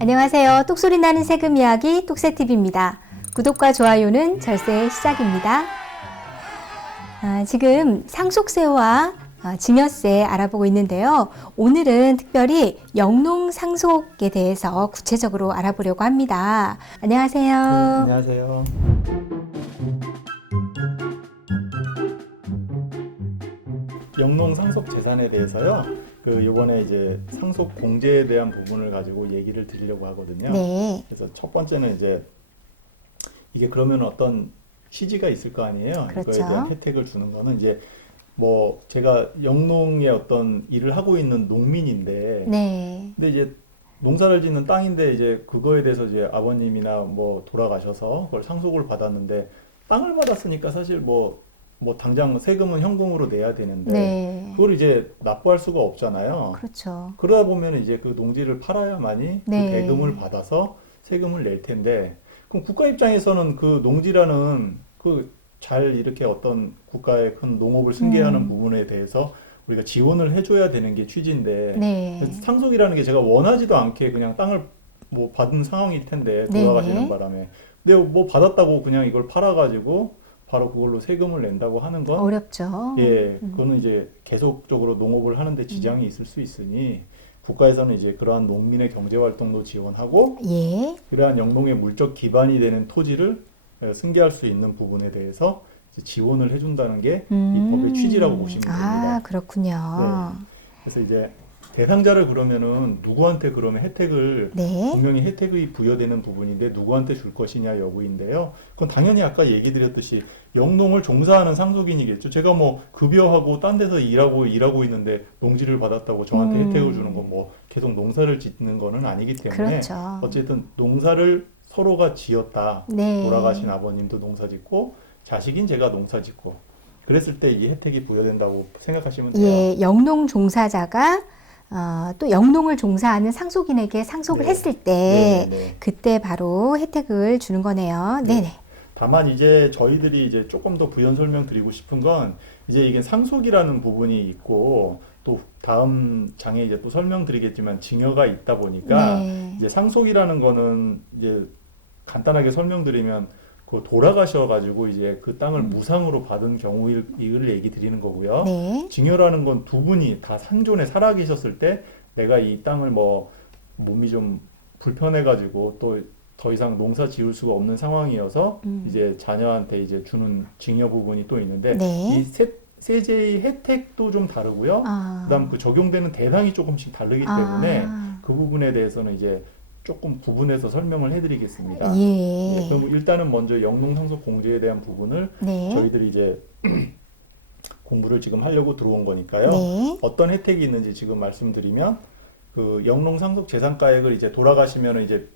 안녕하세요. 똑소리 나는 세금 이야기 똑세TV입니다. 구독과 좋아요는 절세의 시작입니다. 지금 상속세와 증여세 알아보고 있는데요. 오늘은 특별히 영농 상속에 대해서 구체적으로 알아보려고 합니다. 안녕하세요. 네, 안녕하세요. 영농 상속 재산에 대해서요. 요번에 이제 상속 공제에 대한 부분을 가지고 얘기를 드리려고 하거든요. 네. 그래서 첫 번째는 이제 이게 그러면 어떤 취지가 있을 거 아니에요. 그렇죠. 이거에 대한 혜택을 주는 거는 이제 뭐 제가 영농의 어떤 일을 하고 있는 농민인데, 네. 근데 이제 농사를 짓는 땅인데 이제 그거에 대해서 이제 아버님이나 뭐 돌아가셔서 그걸 상속을 받았는데 땅을 받았으니까 사실 뭐 당장 세금은 현금으로 내야 되는데 네. 그걸 이제 납부할 수가 없잖아요. 그렇죠. 그러다 보면 이제 그 농지를 팔아야만이 그 네. 대금을 받아서 세금을 낼 텐데, 그럼 국가 입장에서는 그 농지라는 그 잘 이렇게 어떤 국가의 큰 농업을 승계하는 부분에 대해서 우리가 지원을 해줘야 되는 게 취지인데, 네. 상속이라는 게 제가 원하지도 않게 그냥 땅을 뭐 받은 상황일 텐데 돌아가시는 네네. 바람에, 근데 뭐 받았다고 그냥 이걸 팔아가지고 바로 그걸로 세금을 낸다고 하는 건, 어렵죠. 예, 그거는 이제 계속적으로 농업을 하는데 지장이 있을 수 있으니 국가에서는 이제 그러한 농민의 경제 활동도 지원하고 예. 그러한 영농의 물적 기반이 되는 토지를 승계할 수 있는 부분에 대해서 이제 지원을 해준다는 게 이 법의 취지라고 보시면 됩니다. 아, 그렇군요. 네. 그래서 이제 대상자를 그러면은 누구한테 그러면 혜택을, 네. 분명히 혜택이 부여되는 부분인데 누구한테 줄 것이냐 여부인데요. 그건 당연히 아까 얘기 드렸듯이 영농을 종사하는 상속인이겠죠. 제가 뭐 급여하고 딴 데서 일하고 있는데 농지를 받았다고 저한테 혜택을 주는 건 뭐 계속 농사를 짓는 거는 아니기 때문에, 그렇죠. 어쨌든 농사를 서로가 지었다. 네. 돌아가신 아버님도 농사 짓고 자식인 제가 농사 짓고 그랬을 때 이 혜택이 부여된다고 생각하시면 돼요. 예, 영농 종사자가 또 영농을 종사하는 상속인에게 상속을 네. 했을 때 네. 그때 바로 혜택을 주는 거네요. 네. 네네. 다만 이제 저희들이 이제 조금 더 부연 설명드리고 싶은 건, 이제 이게 상속이라는 부분이 있고 또 다음 장에 이제 또 설명드리겠지만 증여가 있다 보니까, 네. 이제 상속이라는 거는 이제 간단하게 설명드리면 그 돌아가셔가지고 이제 그 땅을 무상으로 받은 경우를 얘기 드리는 거고요. 네. 증여라는 건 두 분이 다 생존에 살아 계셨을 때 내가 이 땅을 뭐 몸이 좀 불편해가지고 또 더 이상 농사 지을 수가 없는 상황이어서 이제 자녀한테 이제 주는 증여 부분이 또 있는데, 네. 이 세제의 혜택도 좀 다르고요. 그다음 그 적용되는 대상이 조금씩 다르기 때문에 그 부분에 대해서는 이제 조금 구분해서 설명을 해드리겠습니다. 네, 예. 그럼 일단은 먼저 영농상속 공제에 대한 부분을 네. 저희들이 이제 공부를 지금 하려고 들어온 거니까요. 네. 어떤 혜택이 있는지 지금 말씀드리면, 그 영농상속 재산가액을 이제 돌아가시면 이제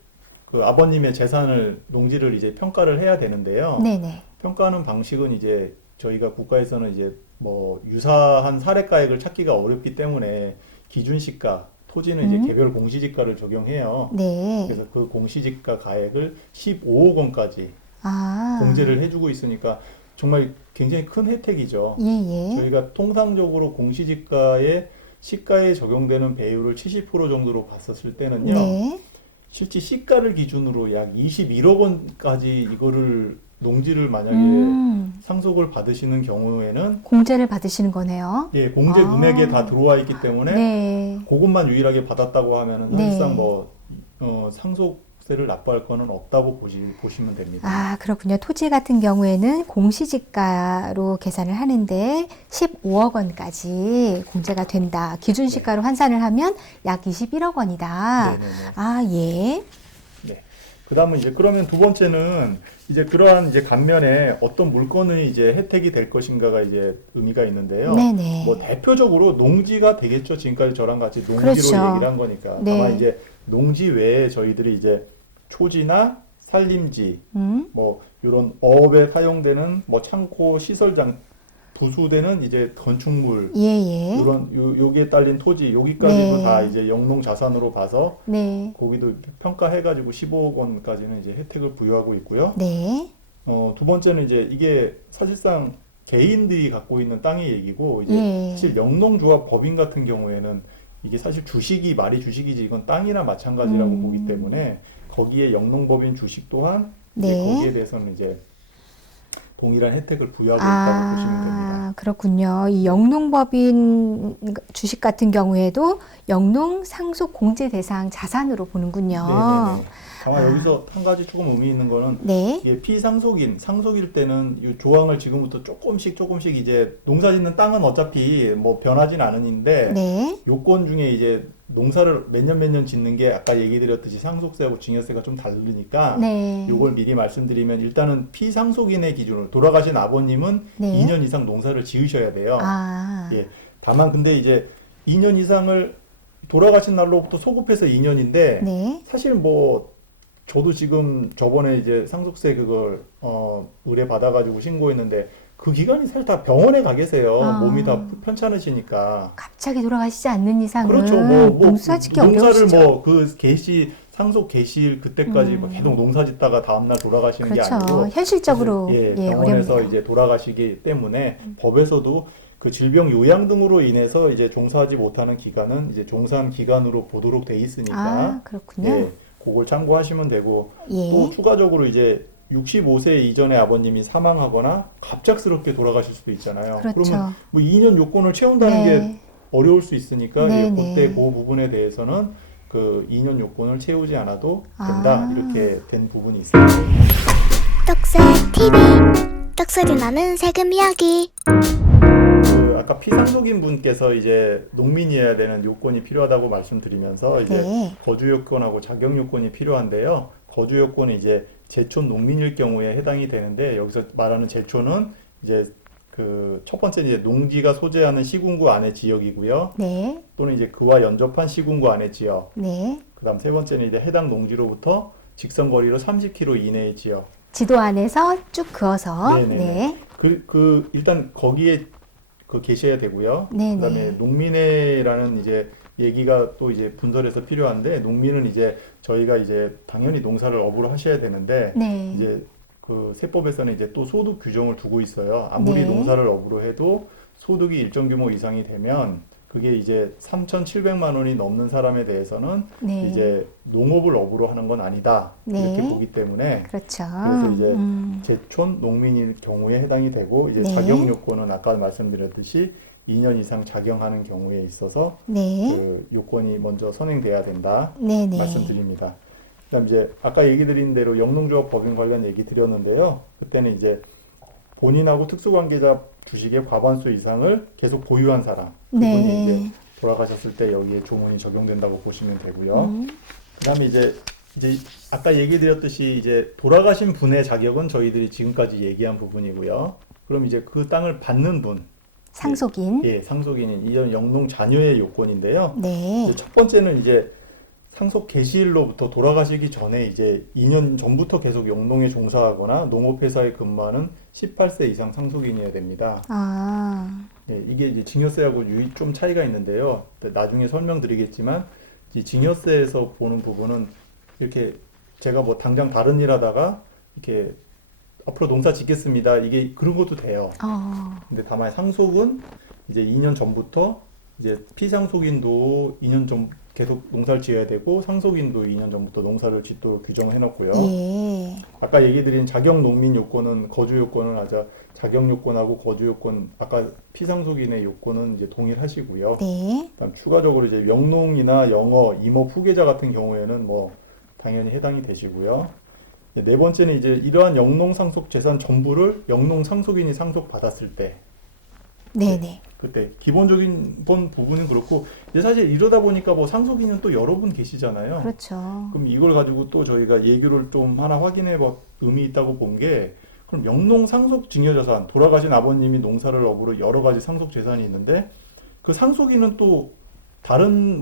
그 아버님의 재산을, 농지를 이제 평가를 해야 되는데요. 네네. 평가하는 방식은 이제 저희가 국가에서는 이제 뭐 유사한 사례가액을 찾기가 어렵기 때문에 기준시가, 토지는 이제 개별 공시지가를 적용해요. 네. 그래서 그 공시지가 가액을 15억 원까지 아. 공제를 해주고 있으니까 정말 굉장히 큰 혜택이죠. 예. 저희가 통상적으로 공시지가의 시가에 적용되는 배율을 70% 정도로 봤었을 때는요. 네. 실제 시가를 기준으로 약 21억 원까지 이거를 농지를 만약에 상속을 받으시는 경우에는 공제를 받으시는 거네요. 예, 공제 금액에 다 들어와 있기 때문에 네. 그것만 유일하게 받았다고 하면은 네. 사실상 뭐 상속세를 납부할 거는 없다고 보시면 됩니다. 아, 그렇군요. 토지 같은 경우에는 공시지가로 계산을 하는데 15억 원까지 공제가 된다. 기준시가로 환산을 하면 약 21억 원이다. 네네네. 아, 예. 네. 그다음은 이제 그러면 두 번째는 이제 그러한 이제 감면에 어떤 물건이 이제 혜택이 될 것인가가 이제 의미가 있는데요. 네네. 뭐 대표적으로 농지가 되겠죠. 지금까지 저랑 같이 농지로 그렇죠. 얘기를 한 거니까. 네. 다만 이제 농지 외에 저희들이 이제 초지나 산림지, 뭐 이런 어업에 사용되는 뭐 창고, 시설장, 부수되는 이제 건축물, 예. 이런 여기에 딸린 토지, 여기까지도 네. 다 이제 영농 자산으로 봐서 네. 거기도 평가해가지고 15억 원까지는 이제 혜택을 부여하고 있고요. 네. 두 번째는 이제 이게 사실상 개인들이 갖고 있는 땅의 얘기고, 이제 예. 사실 영농조합 법인 같은 경우에는 이게 사실 주식이 말이 주식이지 이건 땅이나 마찬가지라고 보기 때문에 거기에 영농법인 주식 또한 이제 네. 거기에 대해서는 이제 동일한 혜택을 부여하고 있다고 보시면 됩니다. 그렇군요. 이 영농법인 주식 같은 경우에도 영농 상속 공제 대상 자산으로 보는군요. 네네네. 다만 여기서 한 가지 조금 의미 있는 거는 네. 이게 피상속인, 상속일 때는 이 조항을 지금부터 조금씩 이제 농사짓는 땅은 어차피 뭐 변하진 않으는데 네. 요건 중에 이제 농사를 몇 년 짓는 게 아까 얘기 드렸듯이 상속세하고 증여세가 좀 다르니까 네. 요걸 미리 말씀드리면 일단은 피상속인의 기준으로 돌아가신 아버님은 네. 2년 이상 농사를 지으셔야 돼요. 아, 예. 다만 근데 이제 2년 이상을 돌아가신 날로부터 소급해서 2년인데 네. 사실 뭐 저도 지금 저번에 이제 상속세 그걸 의뢰 받아가지고 신고했는데 그 기간이 사실 다 병원에 가 계세요. 아. 몸이 다 편찮으시니까. 갑자기 돌아가시지 않는 이상은 그렇죠. 농사짓기 농사를 어려우시죠. 뭐 그 개시 상속 개시일 그때까지 뭐 계속 농사 짓다가 다음날 돌아가시는 게 그렇죠. 아니고 현실적으로 예, 예, 병원에서 어렵네요. 이제 돌아가시기 때문에 법에서도 그 질병 요양 등으로 인해서 이제 종사하지 못하는 기간은 이제 종사한 기간으로 보도록 돼 있으니까 그렇군요. 예, 그걸 참고하시면 되고 또 예. 추가적으로 이제 65세 이전에 아버님이 사망하거나 갑작스럽게 돌아가실 수도 있잖아요. 그렇죠. 그러면 뭐 2년 요건을 채운다는 네. 게 어려울 수 있으니까 네, 예, 네. 그때 그 부분에 대해서는 그 2년 요건을 채우지 않아도 된다 이렇게 된 부분이 있습니다. 떡새 TV 떡소리 나는 세금 이야기. 그 아까 피상속인 분께서 이제 농민이어야 되는 요건이 필요하다고 말씀드리면서 이제 네. 거주 요건하고 자격 요건이 필요한데요. 거주 요건은 이제 제촌 농민일 경우에 해당이 되는데 여기서 말하는 제촌은 이제 그 첫 번째 이제 농지가 소재하는 시군구 안의 지역이고요. 네. 또는 이제 그와 연접한 시군구 안의 지역. 네. 그다음 세 번째는 이제 해당 농지로부터 직선 거리로 30km 이내의 지역. 지도 안에서 쭉 그어서 네네네. 네. 일단 거기에 계셔야 되고요. 네네. 그다음에 농민회라는 이제 얘기가 또 이제 분설해서 필요한데 농민은 이제 저희가 이제 당연히 농사를 업으로 하셔야 되는데 네. 이제 그 세법에서는 이제 또 소득 규정을 두고 있어요. 아무리 네. 농사를 업으로 해도 소득이 일정 규모 이상이 되면 그게 이제 3,700만 원이 넘는 사람에 대해서는 네. 이제 농업을 업으로 하는 건 아니다. 네. 이렇게 보기 때문에 그렇죠. 그래서 이제 제촌 농민일 경우에 해당이 되고 이제 네. 자격 요건은 아까 말씀드렸듯이 2년 이상 작용하는 경우에 있어서 네. 그 요건이 먼저 선행돼야 된다 네네. 말씀드립니다. 그다음 이제 아까 얘기 드린 대로 영농조합 법인 관련 얘기 드렸는데요. 그때는 이제 본인하고 특수관계자 주식의 과반수 이상을 계속 보유한 사람 그분이 네. 이제 돌아가셨을 때 여기에 조문이 적용된다고 보시면 되고요. 그다음에 이제 아까 얘기 드렸듯이 이제 돌아가신 분의 자격은 저희들이 지금까지 얘기한 부분이고요. 그럼 이제 그 땅을 받는 분, 상속인. 예, 상속인인 이런 영농 자녀의 요건인데요. 네. 이제 첫 번째는 이제 상속 개시일로부터 돌아가시기 전에 이제 2년 전부터 계속 영농에 종사하거나 농업회사에 근무하는 18세 이상 상속인이어야 됩니다. 아, 예, 이게 이제 증여세하고 좀 차이가 있는데요. 나중에 설명드리겠지만 이 증여세에서 보는 부분은 이렇게 제가 뭐 당장 다른 일 하다가 이렇게 앞으로 농사 짓겠습니다. 이게 그런 것도 돼요. 근데 다만 상속은 이제 2년 전부터 이제 피상속인도 2년 전 계속 농사를 지어야 되고 상속인도 2년 전부터 농사를 짓도록 규정을 해놓고요. 예. 아까 얘기 드린 자격 농민 요건은 거주 요건은 자격 요건하고 거주 요건 아까 피상속인의 요건은 이제 동일하시고요. 네. 그다음 추가적으로 이제 영농이나 영어, 임업 후계자 같은 경우에는 뭐 당연히 해당이 되시고요. 네 번째는 이제 이러한 영농 상속 재산 전부를 영농 상속인이 상속받았을 때 네네. 그때 기본적인 부분은 그렇고 이제 사실 이러다 보니까 뭐 상속인은 또 여러 분 계시잖아요. 그렇죠. 그럼 이걸 가지고 또 저희가 예규를 좀 하나 확인해 봐 의미 있다고 본 게 그럼 영농 상속 증여자산 돌아가신 아버님이 농사를 업으로 여러 가지 상속 재산이 있는데 그 상속인은 또 다른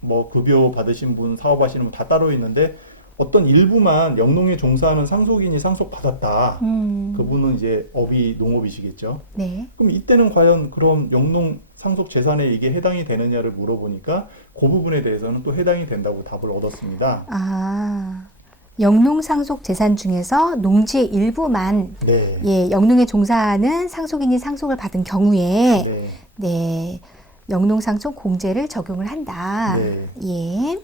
뭐 급여 받으신 분 사업하시는 분 다 따로 있는데 어떤 일부만 영농에 종사하는 상속인이 상속받았다. 그분은 이제 업이 농업이시겠죠. 네. 그럼 이때는 과연 그런 영농 상속 재산에 이게 해당이 되느냐를 물어보니까 그 부분에 대해서는 또 해당이 된다고 답을 얻었습니다. 아, 영농 상속 재산 중에서 농지의 일부만 네. 예, 영농에 종사하는 상속인이 상속을 받은 경우에 네. 네. 영농상속 공제를 적용을 한다. 네. 예.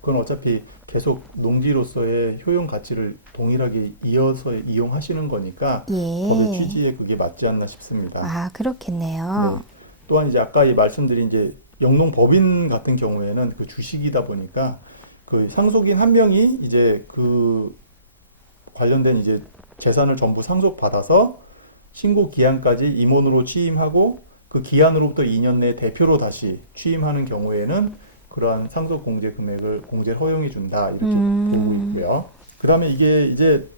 그건 어차피 계속 농지로서의 효용 가치를 동일하게 이어서 이용하시는 거니까 법의 예. 취지에 그게 맞지 않나 싶습니다. 아, 그렇겠네요. 네. 또한 이제 아까 말씀드린 이제 영농법인 같은 경우에는 그 주식이다 보니까 그 상속인 한 명이 이제 그 관련된 이제 재산을 전부 상속받아서 신고 기한까지 임원으로 취임하고 그 기한으로부터 2년 내에 대표로 다시 취임하는 경우에는 그러한 상속 공제 금액을 공제를 허용해 준다 이렇게 보고 있고요. 그다음에 이게 이제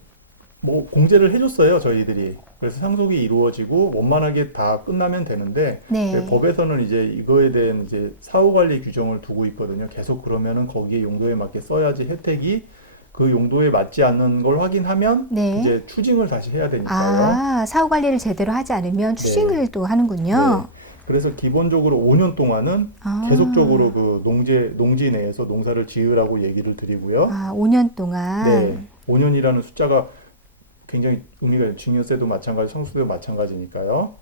뭐 공제를 해줬어요 저희들이. 그래서 상속이 이루어지고 원만하게 다 끝나면 되는데 네. 법에서는 이제 이거에 대한 이제 사후 관리 규정을 두고 있거든요. 계속 그러면은 거기에 용도에 맞게 써야지 혜택이 그 용도에 맞지 않는 걸 확인하면 네. 이제 추징을 다시 해야 되니까요. 아, 사후 관리를 제대로 하지 않으면 추징을 또 하는군요. 네. 그래서 기본적으로 5년 동안은 아. 계속적으로 그 농지 내에서 농사를 지으라고 얘기를 드리고요. 아, 5년 동안. 네, 5년이라는 숫자가 굉장히 의미가 있어요. 증여세도 마찬가지, 성수도 마찬가지니까요.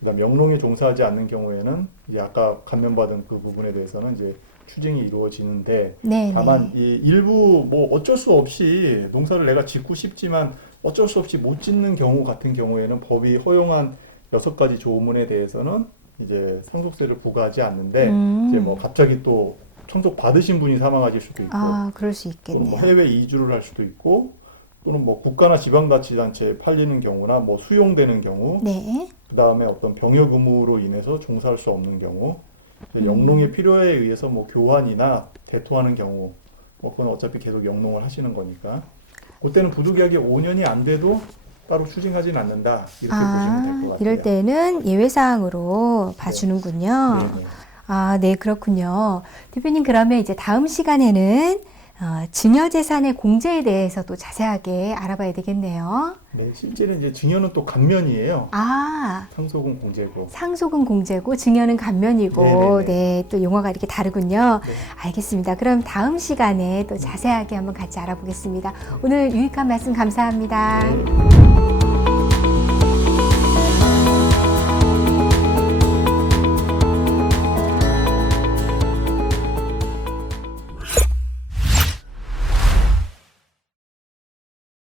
그다음 영농에 종사하지 않는 경우에는 이제 아까 감면받은 그 부분에 대해서는 이제 추징이 이루어지는데 네, 다만 네. 이 일부 뭐 어쩔 수 없이 농사를 내가 짓고 싶지만 어쩔 수 없이 못 짓는 경우 같은 경우에는 법이 허용한 6가지 조문에 대해서는 이제 상속세를 부과하지 않는데 이제 뭐 갑자기 또 청속 받으신 분이 사망하실 수도 있고 아, 그럴 수 또는 뭐 있겠네요. 해외 이주를 할 수도 있고 또는 뭐 국가나 지방자치단체에 팔리는 경우나 뭐 수용되는 경우 네. 그다음에 어떤 병역 의무로 인해서 종사할 수 없는 경우 영농의 필요에 의해서 뭐 교환이나 대토하는 경우 뭐 그건 어차피 계속 영농을 하시는 거니까 그때는 부득이하게 5년이 안 돼도 따로 추징하진 않는다 이렇게 보시면 될 것 같아요. 이럴 때는 예외사항으로 봐주는군요. 네네. 아, 네, 그렇군요. 대표님, 그러면 이제 다음 시간에는 증여재산의 공제에 대해서 또 자세하게 알아봐야 되겠네요. 네, 실제는 이제 증여는 또 감면이에요. 아, 상속은 공제고. 상속은 공제고 증여는 감면이고, 네네네. 네, 또 용어가 이렇게 다르군요. 네. 알겠습니다. 그럼 다음 시간에 또 자세하게 한번 같이 알아보겠습니다. 오늘 유익한 말씀 감사합니다. 네.